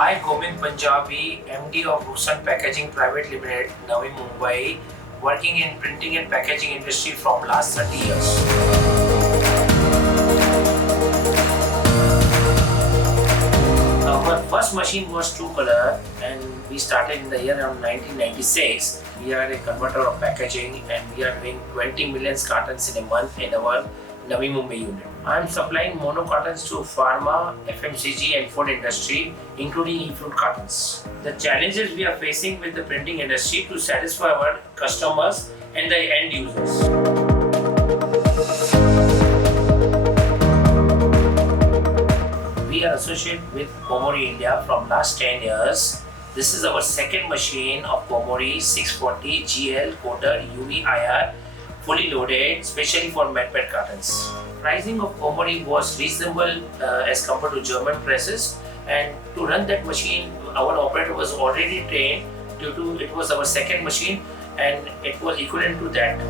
I, Govind Punjabi, MD of Rukson Packaging Private Limited, Navi Mumbai, working in printing and packaging industry from last 30 years. Our first machine was two color and we started in the year around 1996. We are a converter of packaging and we are doing 20 million cartons in a month in our Navi Mumbai unit. I am supplying mono cartons to pharma, FMCG and food industry, including e-fruit cartons. The challenges we are facing with the printing industry to satisfy our customers and the end users. We are associated with Komori India from last 10 years. This is our second machine of Komori 640 GL coated UV IR, fully loaded, especially for matte cartons. Pricing of Komori was reasonable as compared to German presses, and to run that machine, our operator was already trained due to it was our second machine and it was equivalent to that.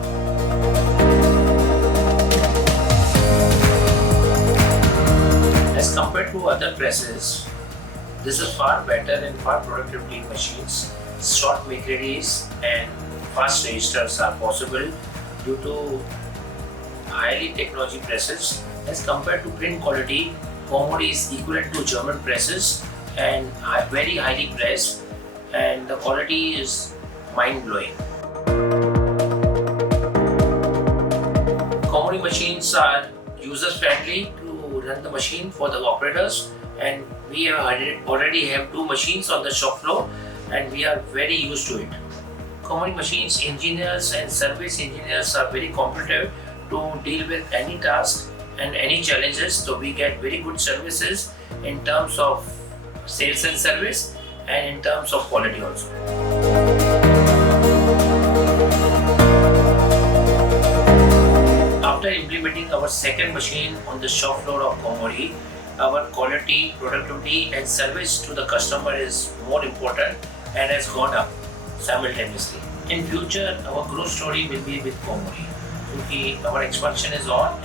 As compared to other presses, this is far better and far productivity machines. Short make readies and fast registers are possible due to highly technology presses. As compared to print quality, Komori is equivalent to German presses and very highly pressed, and the quality is mind-blowing. Komori machines are user-friendly to run the machine for the operators, and we already have two machines on the shop floor and we are very used to it. Komori machines engineers and service engineers are very competitive to deal with any task and any challenges, so we get very good services in terms of sales and service and in terms of quality also. After implementing our second machine on the shop floor of Komori, our quality, productivity and service to the customer is more important and has gone up simultaneously. In future, our growth story will be with Komori. Our expansion is on.